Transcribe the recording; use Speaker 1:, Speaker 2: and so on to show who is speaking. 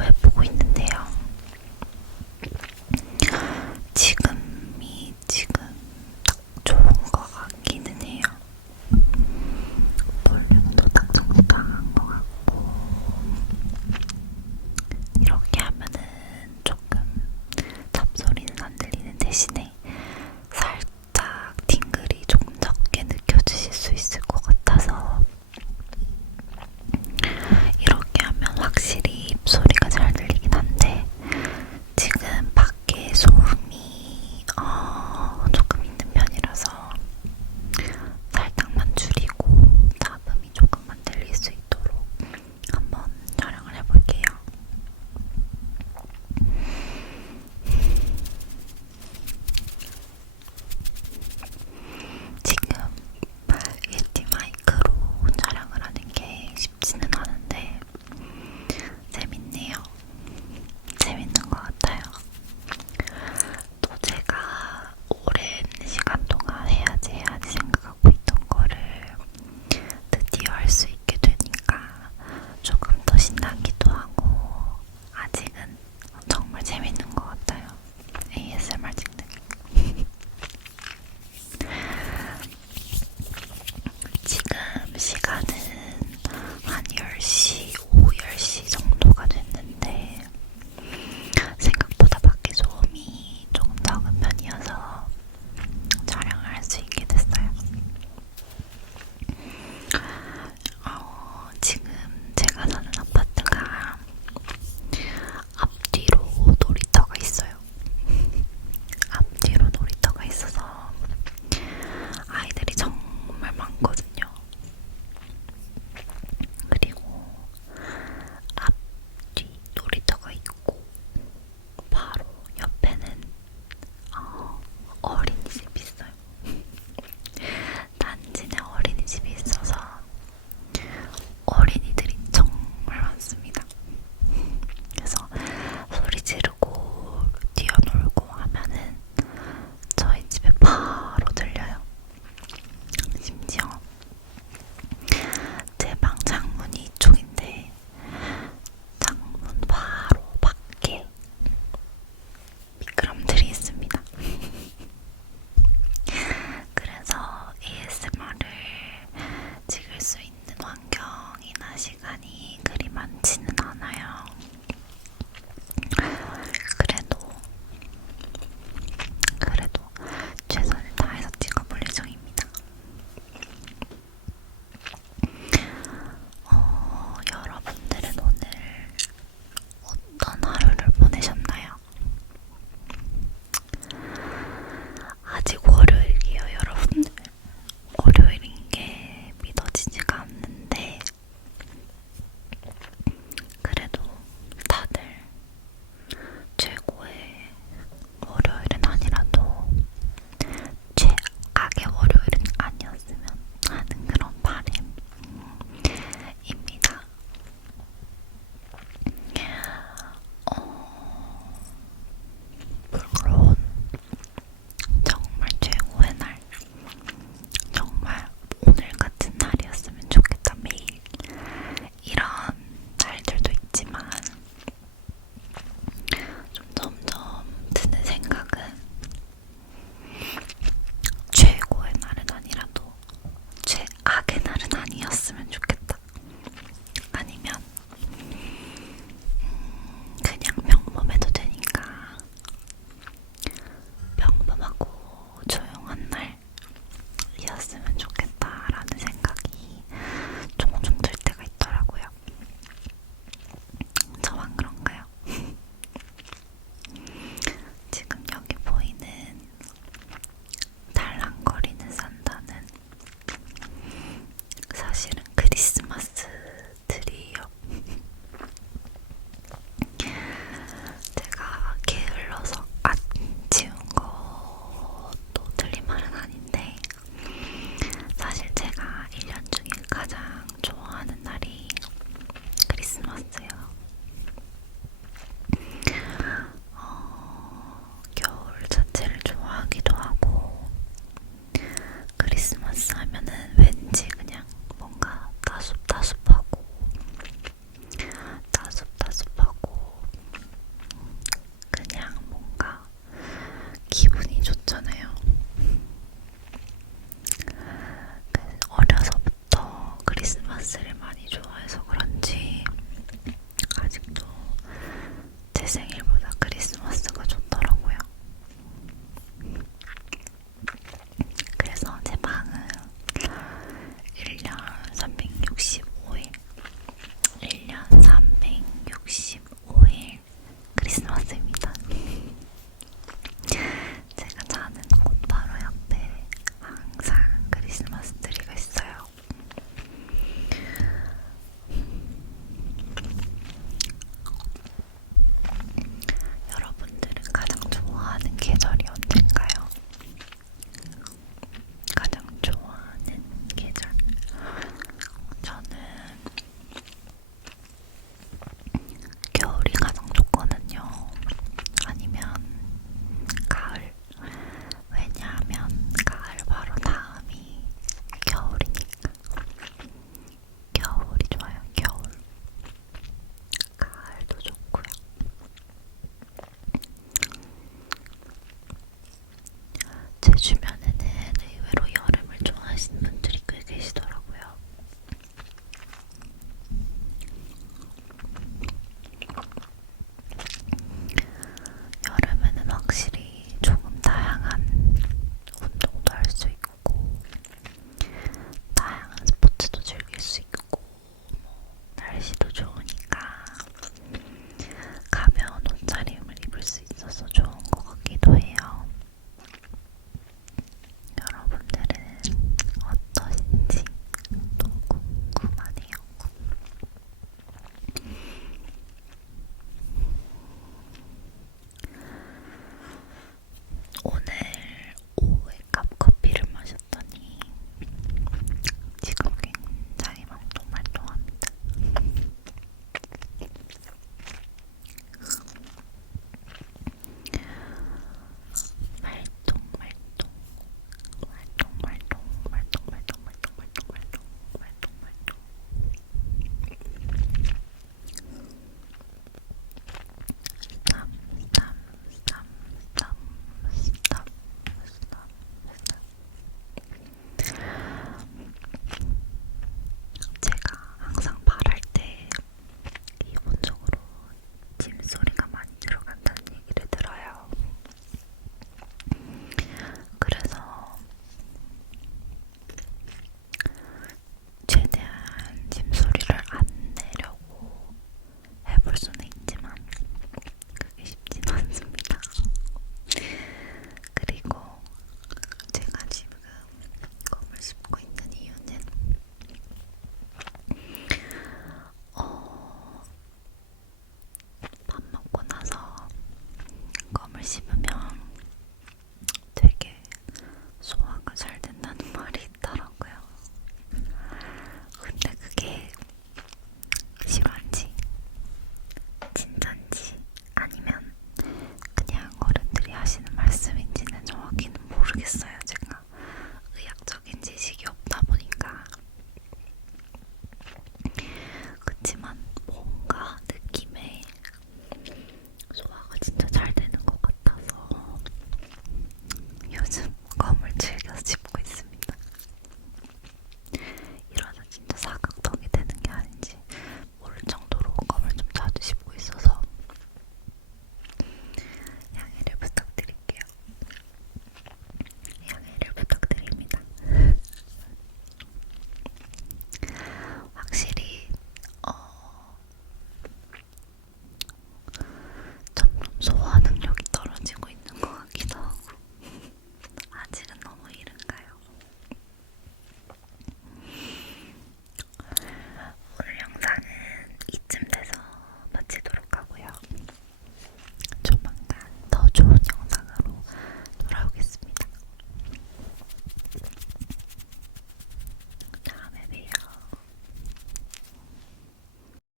Speaker 1: 유튜브에 보고 있는데요. 지금이 지금 딱 좋은 것 같기는 해요. 볼륨도 딱 적당한 것 같고 이렇게 하면은 조금 잡소리는 안 들리는 대신에